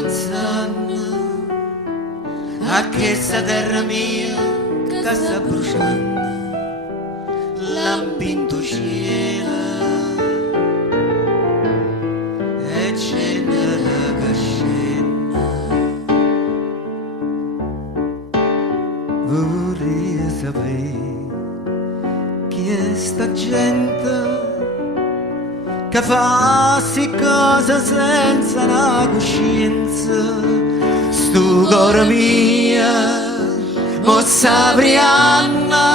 pensando a questa terra mia che sta bruciando, l'ampinto cielo e cenere che scende. Vorrei sapere chi è sta gente che fa si cosa senza una coscienza. Stu cuore mia mo s'aprianna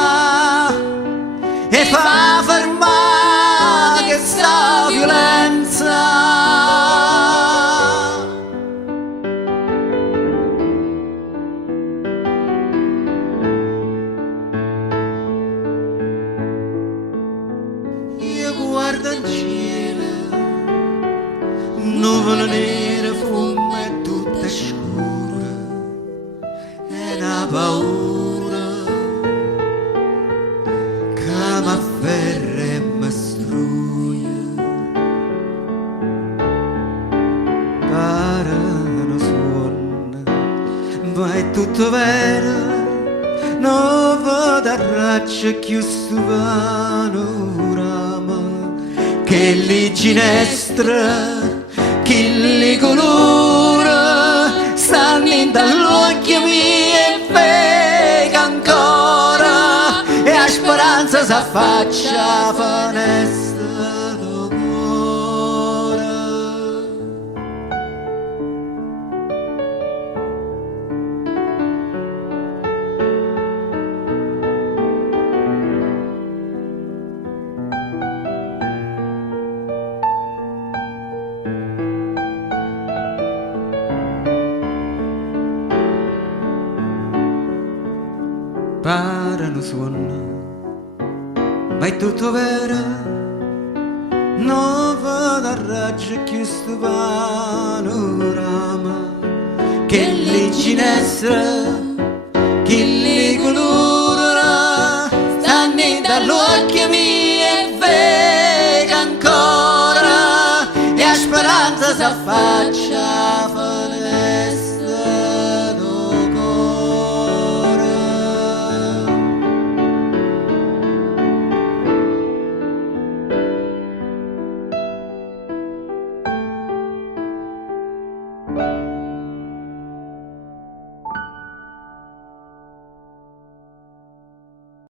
e fa fermare questa violenza. Io guardo in cielo, nuvole nere, fumo e tutta scura, e una paura che m'afferra e m'astrugna. Pare una suona, ma è tutto vero, non vedo a raccia più sto panorama, che li ginestra, che li colora, stanno in dall'occhio mio e vega ancora, e a speranza s'affaccia a finestra do cuore. Parano suona, ma è tutto vero, non vedo a raggio più sto panorama, che li ginestra, che li colora, stanno dall'occhio mio e vega ancora, e a speranza s'affaccia